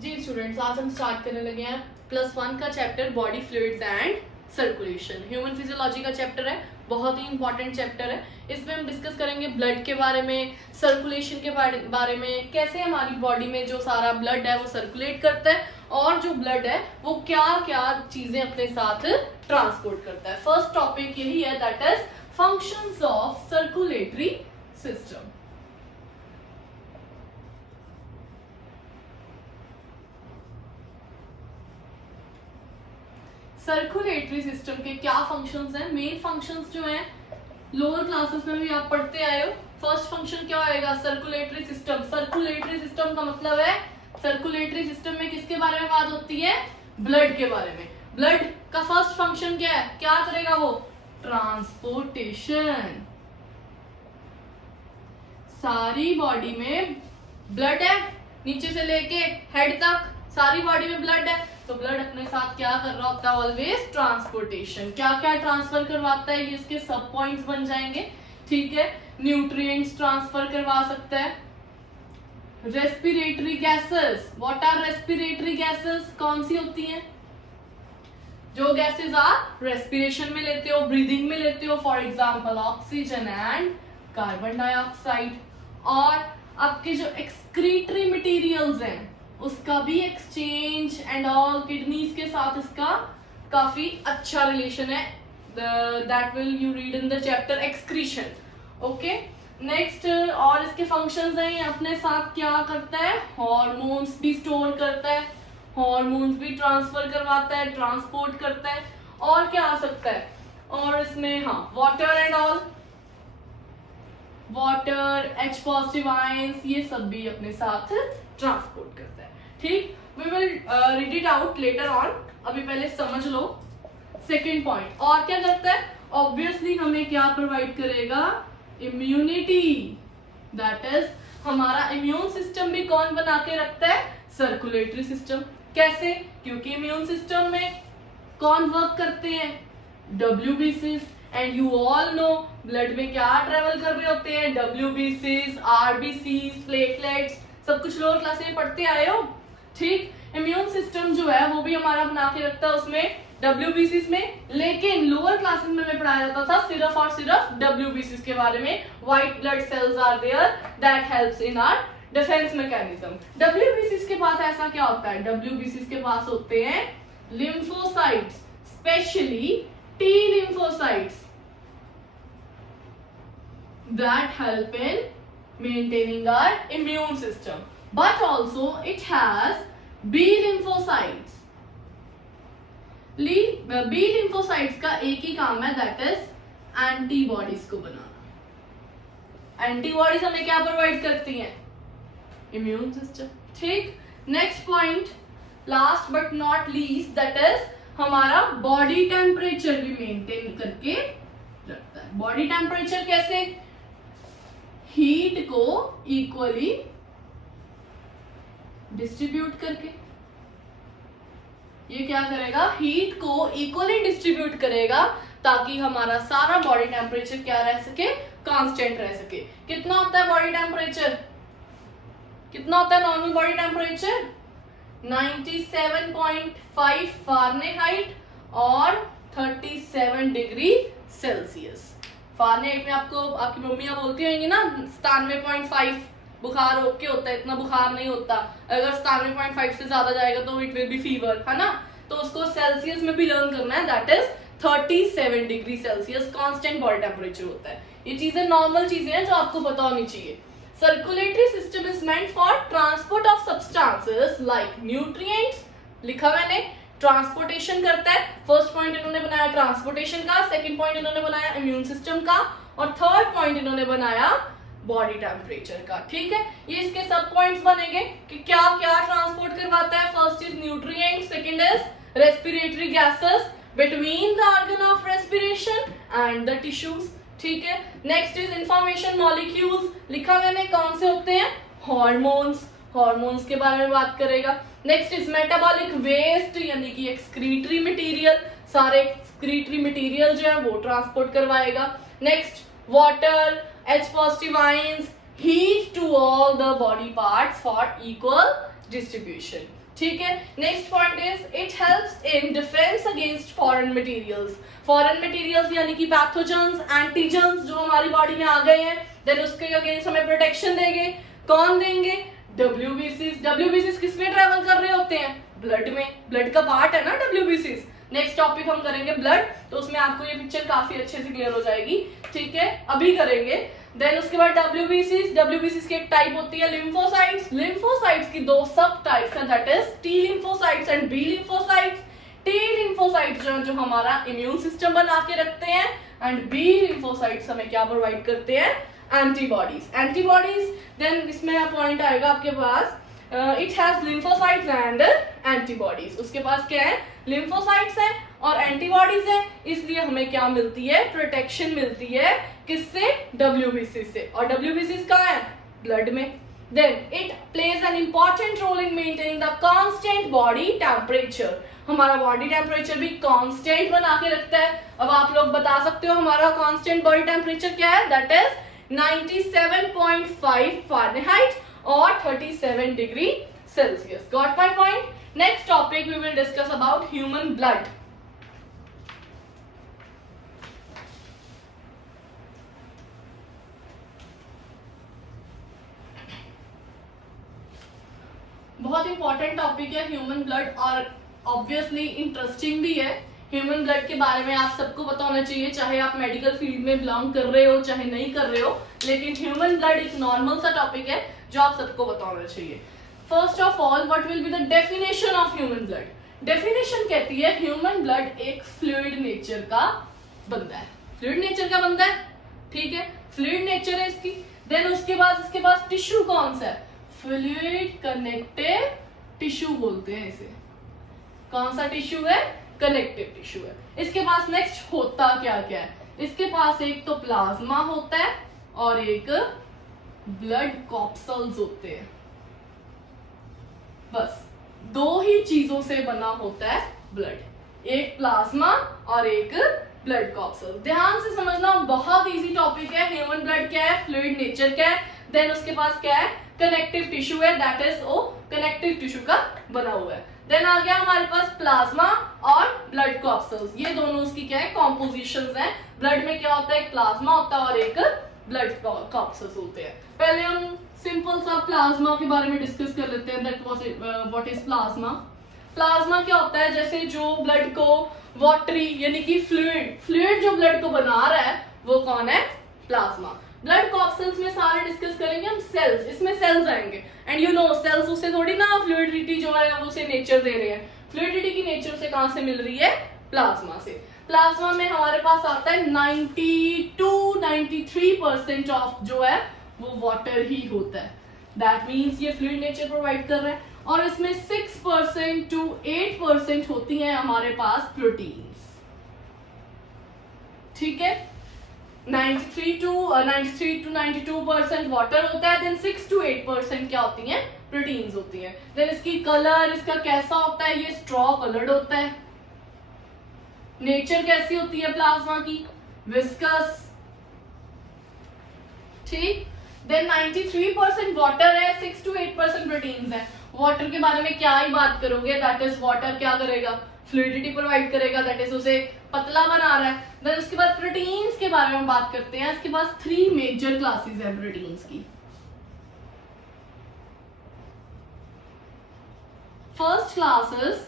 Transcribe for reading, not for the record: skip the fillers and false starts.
जी students, आज हम start करने लगे हैं +1 का chapter body fluids and circulation. Human physiology का चैप्टर है, बहुत ही इंपॉर्टेंट चैप्टर है। इसमें हम डिस्कस करेंगे ब्लड के बारे में, सर्कुलेशन के बारे में, कैसे हमारी बॉडी में जो सारा ब्लड है वो सर्कुलेट करता है और जो ब्लड है वो क्या क्या चीजें अपने साथ ट्रांसपोर्ट करता है। फर्स्ट टॉपिक यही है, that is functions of circulatory system. Circulatory system के क्या फंक्शंस हैं? मेन फंक्शंस जो हैं लोअर क्लासेस में भी आप पढ़ते आए हो। फर्स्ट फंक्शन क्या होएगा? Circulatory system. सर्कुलेटरी सिस्टम का मतलब है, सर्कुलेटरी सिस्टम में किसके बारे में बात होती है? ब्लड के बारे में। ब्लड का फर्स्ट फंक्शन क्या है? क्या करेगा वो? ट्रांसपोर्टेशन। सारी बॉडी में ब्लड है, नीचे से लेके हेड तक सारी बॉडी में ब्लड है, तो ब्लड अपने साथ क्या कर रहा होता है? Always transportation. क्या क्या ट्रांसफर करवाता है, ये इसके सब पॉइंट्स बन जाएंगे। ठीक है, न्यूट्रिएंट्स ट्रांसफर करवा सकता है। Respiratory gases, what are respiratory gases? कौन सी होती हैं? जो गैसेस आप रेस्पिरेशन में लेते हो, ब्रीदिंग में लेते हो, for example oxygen and carbon dioxide. और आपके जो एक्सक्रीटरी मटेरियल्स हैं उसका भी एक्सचेंज एंड ऑल, किडनीज के साथ इसका काफी अच्छा रिलेशन है। That will you read in the chapter excretion. Okay, next और इसके फंक्शंस हैं, ये अपने साथ क्या करता है? हॉर्मोन्स भी स्टोर करता है, हॉर्मोन्स भी ट्रांसफर करवाता है, ट्रांसपोर्ट करता है। और क्या आ सकता है? और इसमें हाँ, water and all, water, H positive ions, ये सब भी अपने साथ ट्रांसपोर्ट करता है। ठीक, we will read it out later on, अभी पहले समझ लो सेकेंड पॉइंट। और क्या करता है? ऑब्वियसली हमें क्या प्रोवाइड करेगा? इम्यूनिटी। दैट इज, हमारा इम्यून सिस्टम भी कौन बना के रखता है? Circulatory system. कैसे? क्योंकि इम्यून सिस्टम में कौन वर्क करते हैं? WBCs, and you all know blood में क्या ट्रेवल कर रहे होते हैं? WBCs, RBCs, प्लेटलेट्स, सब कुछ लोअर क्लास में पढ़ते आए हो। ठीक, इम्यून सिस्टम जो है वो भी हमारा बना के रखता है उसमें WBCs में, लेकिन लोअर क्लासेस में हमें पढ़ाया जाता था सिर्फ और सिर्फ WBCs के बारे में। White blood cells are there that helps in our defence mechanism. WBCs के पास ऐसा क्या होता है? WBCs के पास होते हैं lymphocytes, specially T lymphocytes that help in maintaining our immune system, but also it has B lymphocytes. B lymphocytes का एक ही काम है, that is एंटीबॉडीज को बनाना। एंटीबॉडीज हमें क्या प्रोवाइड करती हैं? Immune system. ठीक, next point, last but not least, that is हमारा बॉडी टेम्परेचर भी मेंटेन करके रखता है। बॉडी टेम्परेचर कैसे? हीट को इक्वली डिस्ट्रीब्यूट करके। ये क्या करेगा? हीट को इक्वली डिस्ट्रीब्यूट करेगा ताकि हमारा सारा बॉडी टेम्परेचर क्या रह सके? कांस्टेंट रह सके। कितना होता है बॉडी टेम्परेचर? कितना होता है नॉर्मल बॉडी टेम्परेचर? 97.5 फारेनहाइट और 37 डिग्री सेल्सियस। फारेनहाइट में आपको आपकी मम्मियां बोलती होंगी ना 97.5 बुखार ओके होता है, इतना बुखार नहीं होता। अगर 97.5 से ज्यादा जाएगा तो इट विल बी फीवर, है ना? तो उसको सेल्सियस में भी लर्न करना है, that is 37 degree Celsius constant body temperature होता है। ये चीजें नॉर्मल चीजें हैं जो आपको पता होनी चाहिए। Circulatory system is meant for transport of substances like nutrients, लिखा मैंने, ट्रांसपोर्टेशन करता है। फर्स्ट पॉइंट इन्होंने बनाया ट्रांसपोर्टेशन का, सेकंड पॉइंट इन्होंने बनाया इम्यून सिस्टम का, और थर्ड पॉइंट इन्होंने बनाया बॉडी टेम्परेचर का। ठीक है, ये इसके सब पॉइंट्स बनेंगे कि क्या क्या ट्रांसपोर्ट करवाता है। First is nutrient, second is respiratory gases between the organ of respiration and the tissues. ठीक है, नेक्स्ट इज इंफॉर्मेशन मॉलिक्यूल्स, लिखा मैंने, कौन से होते हैं? हॉर्मोन्स, हॉर्मोन्स के बारे में बात करेगा। नेक्स्ट इज मेटाबॉलिक वेस्ट, यानी कि एक्सक्रीटरी मटेरियल, सारे एक्सक्रीटरी मटेरियल जो है वो ट्रांसपोर्ट करवाएगा। Next water, H positive ions, heat to all the body parts for equal distribution. ठीक है। Next point is it helps in defence against foreign materials. Foreign materials यानी कि pathogens, antigens जो हमारी बॉडी में आ गए हैं, देन उसके अगेंस्ट हमें प्रोटेक्शन देंगे। कौन देंगे? डब्ल्यूबीसीज। डब्ल्यूबीसीज किस में ट्रेवल कर रहे होते हैं? ब्लड में। ब्लड का पार्ट है ना डब्ल्यूबीसीज। नेक्स्ट टॉपिक हम करेंगे ब्लड, तो उसमें आपको ये पिक्चर काफी अच्छे से क्लियर हो जाएगी, ठीक है, अभी करेंगे। देन उसके बाद डब्ल्यूबीसीज की एक टाइप होती है लिम्फोसाइट्स। लिम्फोसाइट्स की दो सब टाइप्स हैं, that is T lymphocytes and B lymphocytes. T lymphocytes जो हमारा इम्यून सिस्टम बना के रखते हैं, एंड बी लिम्फोसाइट्स हमें क्या प्रोवाइड करते हैं? एंटीबॉडीज। एंटीबॉडीज देन इसमें पॉइंट आएगा आपके पास, it has lymphocytes and antibodies. उसके पास क्या है? लिम्फोसाइट्स है और एंटीबॉडीज है, इसलिए हमें क्या मिलती है? प्रोटेक्शन मिलती है। किससे? डब्ल्यूबीसी से। और डब्ल्यूबीसी कहाँ है? ब्लड में। Then it plays an important role in maintaining the constant body temperature. हमारा बॉडी टेम्परेचर भी कांस्टेंट बना के रखता है। अब आप लोग बता सकते हो हमारा कांस्टेंट बॉडी टेम्परेचर क्या है? दैट इज 97.5 फारेनहाइट और 37 degree Celsius. Got my point? Next topic we will discuss about human blood. बहुत इंपॉर्टेंट टॉपिक है ह्यूमन ब्लड, और ऑब्वियसली इंटरेस्टिंग भी है। ह्यूमन ब्लड के बारे में आप सबको पता होना चाहिए, चाहे आप मेडिकल फील्ड में बिलोंग कर रहे हो चाहे नहीं कर रहे हो, लेकिन ह्यूमन ब्लड एक नॉर्मल सा टॉपिक है जो आप सबको पता होना चाहिए। First of all, what will be the definition of human blood? Definition कहती है ह्यूमन ब्लड एक फ्लूइड नेचर का बनता है। फ्लूइड नेचर का बनता है, ठीक है, फ्लूइड नेचर है इसकी। देन उसके बाद इसके पास टिश्यू कौन सा है? फ्लूइड कनेक्टिव टिश्यू बोलते हैं इसे। कौन सा टिश्यू है? कनेक्टिव टिश्यू है। इसके पास नेक्स्ट होता क्या क्या है? इसके पास एक तो प्लाज्मा होता है और एक ब्लड कॉप्सल्स होते हैं। बस दो ही चीजों से बना होता है ब्लड, एक प्लाज्मा और एक ब्लड कॉप्सल। ध्यान से समझना, बहुत इजी टॉपिक है। ह्यूमन ब्लड क्या है? फ्लूइड नेचर क्या है। देन उसके पास क्या है? कनेक्टिव टिश्यू है, दैट इज वो कनेक्टिव टिश्यू का बना हुआ है। देन आ गया हमारे पास प्लाज्मा और ब्लड कॉप्सल्स। ये दोनों उसकी क्या है? कॉम्पोजिशंस हैं। ब्लड में क्या होता है? एक प्लाज्मा होता है और एक ब्लड कॉप्सल्स होते हैं। पहले हम सिंपल सा प्लाज्मा के बारे में डिस्कस कर लेते हैं, that what is plasma. Plasma क्या होता है? जैसे जो ब्लड को वाटरी यानी कि फ्लूइड जो ब्लड को बना रहा है वो कौन है? प्लाज्मा। ब्लड कॉप्सल्स में सारे डिस्कस करेंगे हम सेल्स, इसमें सेल्स आएंगे। एंड यू नो सेल्स उसे थोड़ी ना फ्लूइडिटी जो है वो उसे नेचर दे रहे हैं। फ्लूइडिटी की नेचर से कहां से मिल रही है? प्लाज्मा से। प्लाज्मा में हमारे पास आता है 92-93% ऑफ जो है वो वाटर ही होता है। दैट मीन्स ये फ्लूइड नेचर प्रोवाइड कर रहा है। और इसमें 6% to 8% होती है हमारे पास प्रोटीन्स, ठीक है। 93 to 92% वाटर होता है, देन 6 to 8% क्या होती हैं? प्रोटीन्स होती हैं। देन इसकी कलर, इसका कैसा होता है? ये स्ट्रॉ कलर्ड होता है। नेचर कैसी होती है प्लाज्मा की? विस्कस, ठीक। देन 93% वाटर है, 6 to 8% प्रोटीन्स है। वाटर के बारे में क्या ही बात करोगे, दैट इज वाटर क्या करेगा? फ्लूइडिटी प्रोवाइड करेगा, दैट इज उसे पतला बना रहा है। देन उसके बाद प्रोटीन्स के बारे में बात करते हैं। इसके पास 3 मेजर क्लासेस है प्रोटीन्स की। First class is